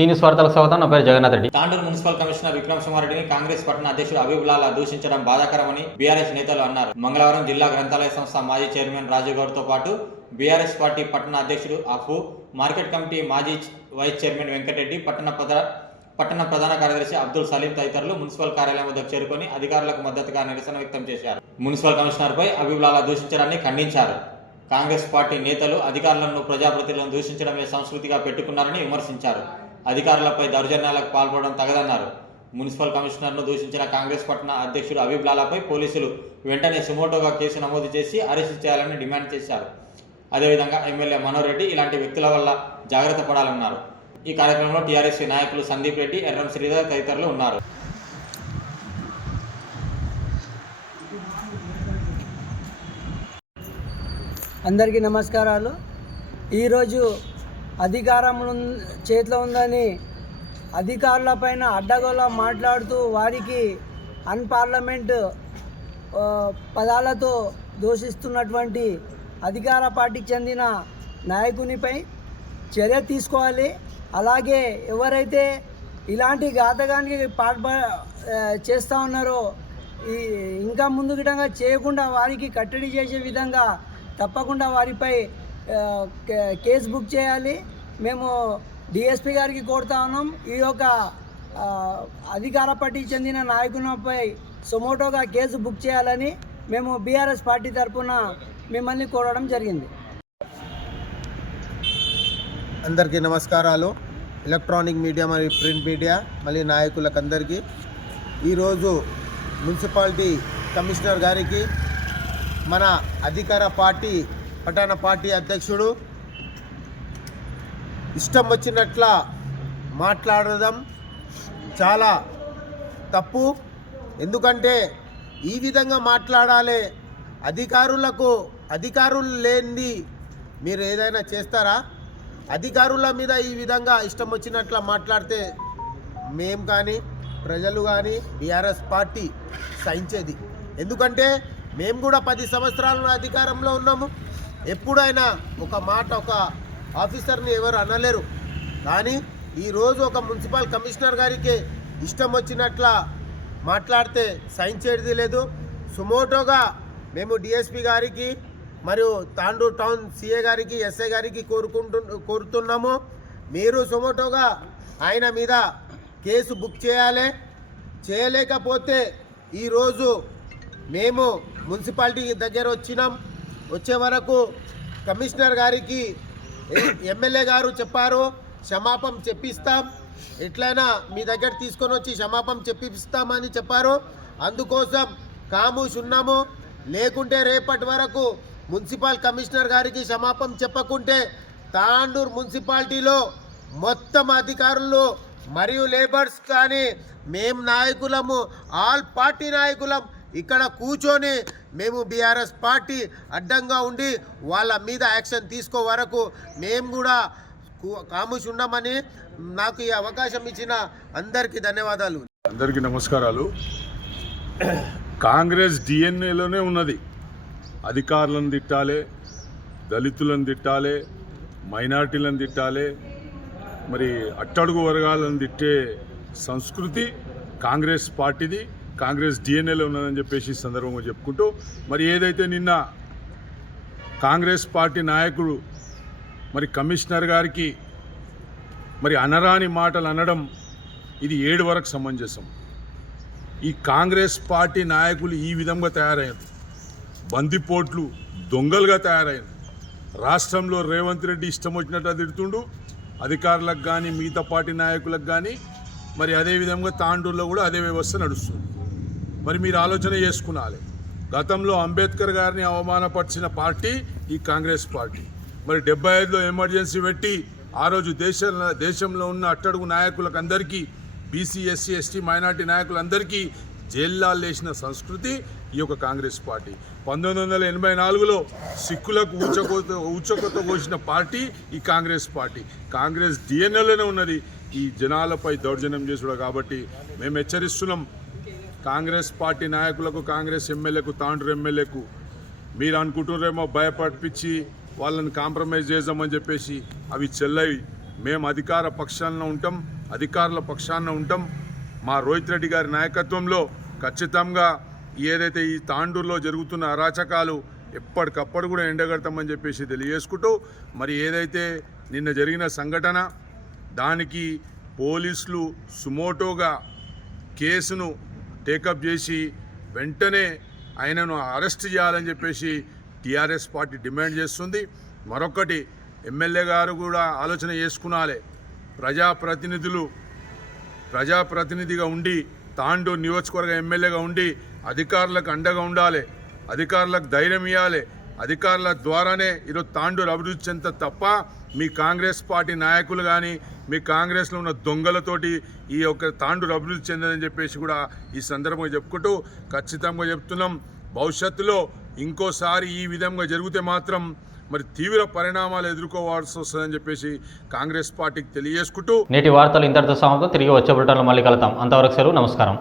సీనియస్ వార్తలకు స్వాగతం. నా పేరు జగన్నాథ్ రెడ్డి. తాండూరు మున్సిపల్ కమిషనర్ విక్రమ్ సుమారెడ్డిని కాంగ్రెస్ పట్టణ అధ్యక్షుడు అబీబుల్లాలా దూషించడం బాధాకరమని బీఆర్ఎస్ నేతలు అన్నారు. మంగళవారం జిల్లా గ్రంథాలయ సంస్థ మాజీ చైర్మన్ రాజు గౌడ్తో పాటు బీఆర్ఎస్ పార్టీ పట్టణ అధ్యక్షుడు అఫు మార్కెట్ కమిటీ మాజీ వైస్ చైర్మన్ వెంకటరెడ్డి పట్టణ ప్రధా పట్టణ ప్రధాన కార్యదర్శి అబ్దుల్ సలీం తదితరులు మున్సిపల్ కార్యాలయం వద్దకు చేరుకొని అధికారులకు మద్దతుగా నిరసన వ్యక్తం చేశారు. మున్సిపల్ కమిషనర్ పై అబీబుల్లాలా దూషించడాన్ని ఖండించారు. కాంగ్రెస్ పార్టీ నేతలు అధికారులను ప్రజాప్రతినిధులను దూషించడమే సంస్కృతిగా పెట్టుకున్నారని విమర్శించారు. అధికారులపై దౌర్జన్యాలకు పాల్పడడం తగదన్నారు. మున్సిపల్ కమిషనర్ను దూషించిన కాంగ్రెస్ పట్టణ అధ్యక్షుడు అబీబ్ లాలాపై పోలీసులు వెంటనే సుమోటోగా కేసు నమోదు చేసి అరెస్టు చేయాలని డిమాండ్ చేశారు. అదేవిధంగా ఎమ్మెల్యే మనోహర్ రెడ్డి ఇలాంటి వ్యక్తుల వల్ల జాగ్రత్త పడాలన్నారు. ఈ కార్యక్రమంలో టీఆర్ఎస్ నాయకులు సందీప్ రెడ్డి ఎర్రం శ్రీధర్ తదితరులు ఉన్నారు. అందరికీ నమస్కారాలు. ఈరోజు అధికారం చేతిలో ఉందని అధికారులపైన అడ్డగోలా మాట్లాడుతూ వారికి అన్పార్లమెంట్ పదాలతో దోషిస్తున్నటువంటి అధికార పార్టీకి చెందిన నాయకునిపై చర్య తీసుకోవాలి. అలాగే ఎవరైతే ఇలాంటి ఘాతకానికి పాల్ప చేస్తూ ఉన్నారో ఈ ఇంకా ముందు గిటంగా చేయకుండా వారికి కట్టడి చేసే విధంగా తప్పకుండా వారిపై కేసు బుక్ చేయాలి. మేము డిఎస్పీ గారికి కోరుతా ఉన్నాం. ఈ యొక్క అధికార పార్టీకి చెందిన నాయకునిపై సొమోటోగా కేసు బుక్ చేయాలని మేము బీఆర్ఎస్ పార్టీ తరఫున మిమ్మల్ని కోరడం జరిగింది. అందరికీ నమస్కారాలు. ఎలక్ట్రానిక్ మీడియా మరియు ప్రింట్ మీడియా మళ్ళీ నాయకులకు అందరికీ ఈరోజు మున్సిపాలిటీ కమిషనర్ గారికి మన అధికార పార్టీ పట్టణ పార్టీ అధ్యక్షుడు. ఇష్టం వచ్చినట్ల మాట్లాడడం చాలా తప్పు. ఎందుకంటే ఈ విధంగా మాట్లాడాలి అధికారులకు అధికారులు లేనిది మీరు ఏదైనా చేస్తారా? అధికారుల మీద ఈ విధంగా ఇష్టం వచ్చినట్ల మాట్లాడితే మేము కానీ ప్రజలు కానీ బీఆర్ఎస్ పార్టీ సహించేది. ఎందుకంటే మేము కూడా పది సంవత్సరాల అధికారంలో ఉన్నాము. ఎప్పుడైనా ఒక మాట ఒక ఆఫీసర్ని ఎవరు అనలేరు. కానీ ఈరోజు ఒక మున్సిపల్ కమిషనర్ గారికి ఇష్టం వచ్చినట్ల మాట్లాడితే సైన్ చేయడది లేదు. సుమోటోగా మేము డిఎస్పి గారికి మరియు తాండూరు టౌన్ సిఏ గారికి ఎస్ఐ గారికి కోరుకుంటు కోరుతున్నాము. మీరు సుమోటోగా ఆయన మీద కేసు బుక్ చేయాలి. చేయలేకపోతే ఈరోజు మేము మున్సిపాలిటీ దగ్గర వచ్చినాం. వచ్చే వరకు కమిషనర్ గారికి ఎమ్మెల్యే గారు చెప్పారు క్షమాపం చెప్పిస్తాం. ఎట్లయినా మీ దగ్గర తీసుకొని వచ్చి క్షమాపం చెప్పిస్తామని చెప్పారు. అందుకోసం కాము ఉన్నాము. లేకుంటే రేపటి వరకు మున్సిపల్ కమిషనర్ గారికి క్షమాపం చెప్పకుంటే తాండూరు మున్సిపాలిటీలో మొత్తం అధికారులు మరియు లేబర్స్ కానీ మేం నాయకులము ఆల్ పార్టీ నాయకులం ఇక్కడ కూర్చొని మేము బీఆర్ఎస్ పార్టీ అడ్డంగా ఉండి వాళ్ళ మీద యాక్షన్ తీసుకో వరకు మేము కూడా కు- కాముష్ ఉన్నామని నాకు ఈ అవకాశం ఇచ్చిన అందరికీ ధన్యవాదాలు. అందరికీ నమస్కారాలు. కాంగ్రెస్ డిఎన్ఏలోనే ఉన్నది. అధికారులను తిట్టాలి దళితులను తిట్టాలి మైనార్టీలను తిట్టాలి మరి అట్టడుగు వర్గాలను తిట్టే సంస్కృతి కాంగ్రెస్ పార్టీది. కాంగ్రెస్ డిఎన్ఏలో ఉన్నదని చెప్పేసి సందర్భంగా చెప్పుకుంటూ మరి ఏదైతే నిన్న కాంగ్రెస్ పార్టీ నాయకుడు మరి కమిషనర్ గారికి మరి అనరాని మాటలు అనడం ఇది ఏడు వరకు సమంజసం. ఈ కాంగ్రెస్ పార్టీ నాయకులు ఈ విధంగా తయారయ్యారు. బందిపోట్లు దొంగలుగా తయారయ్యారు. రాష్ట్రంలో రేవంత్ రెడ్డి ఇష్టం వచ్చినట్టు తిడుతుండు. అధికారులకు కానీ మిగతా పార్టీ నాయకులకు కానీ మరి అదే విధంగా తాండూరులో కూడా అదే వ్యవస్థ నడుస్తుంది. మరి మీరు ఆలోచన చేసుకునాలి. గతంలో అంబేద్కర్ గారిని అవమానపరిచిన పార్టీ ఈ కాంగ్రెస్ పార్టీ. మరి డెబ్బై ఐదులో ఎమర్జెన్సీ పెట్టి ఆ రోజు దేశ దేశంలో ఉన్న అట్టడుగు నాయకులకు అందరికీ బీసీ ఎస్సీ ఎస్టీ మైనార్టీ నాయకులందరికీ జైల్లాలు లేచిన సంస్కృతి ఈ యొక్క కాంగ్రెస్ పార్టీ. పంతొమ్మిది వందల ఎనభై నాలుగులో సిక్కులకు ఊచకోత ఊచకోత కోసిన పార్టీ ఈ కాంగ్రెస్ పార్టీ. కాంగ్రెస్ డిఎన్ఏలోనే ఉన్నది. ఈ జనాలపై దౌర్జన్యం చేసుడు కాబట్టి మేము హెచ్చరిస్తున్నాం కాంగ్రెస్ పార్టీ నాయకులకు కాంగ్రెస్ ఎమ్మెల్యేకు తాండ్రు ఎమ్మెల్యేకు మీరు అనుకుంటున్నారేమో భయపడిపించి వాళ్ళని కాంప్రమైజ్ చేద్దామని చెప్పేసి అవి చెల్లవి. మేము అధికార పక్షాన ఉంటాం అధికారుల పక్షాన ఉంటాం. మా రోహిత్ రెడ్డి గారి నాయకత్వంలో ఖచ్చితంగా ఏదైతే ఈ తాండూరులో జరుగుతున్న అరాచకాలు ఎప్పటికప్పుడు కూడా ఎండగడతామని చెప్పేసి తెలియజేసుకుంటూ మరి ఏదైతే నిన్న జరిగిన సంఘటన దానికి పోలీసులు సుమోటోగా కేసును టేకప్ చేసి వెంటనే ఆయనను అరెస్ట్ చేయాలని చెప్పేసి టీఆర్ఎస్ పార్టీ డిమాండ్ చేస్తుంది. మరొకటి ఎమ్మెల్యే గారు కూడా ఆలోచన చేసుకునాలి. ప్రజాప్రతినిధులు ప్రజాప్రతినిధిగా ఉండి తాండూ నియోజకవర్గ ఎమ్మెల్యేగా ఉండి అధికారులకు అండగా ఉండాలి. అధికారులకు ధైర్యం ఇవ్వాలి అధికారుల ద్వారానే ఈరోజు తాండూరు అభివృద్ధి చెంద తప్ప మీ కాంగ్రెస్ పార్టీ నాయకులు కానీ మీ కాంగ్రెస్లో ఉన్న దొంగలతోటి ఈ యొక్క తాండూరు అభివృద్ధి చెందని చెప్పేసి కూడా ఈ సందర్భంగా చెప్పుకుంటూ ఖచ్చితంగా చెప్తున్నాం. భవిష్యత్తులో ఇంకోసారి ఈ విధంగా జరిగితే మాత్రం మరి తీవ్ర పరిణామాలు ఎదుర్కోవాల్సి వస్తుందని చెప్పేసి కాంగ్రెస్ పార్టీకి తెలియజేసుకుంటూ నేటి వార్తలు ఇంతటితో సమాప్తం. తిరిగి వచ్చే బులెటిన్లో మళ్ళీ కలుద్దాం. అంతవరకు సెలవు. నమస్కారం.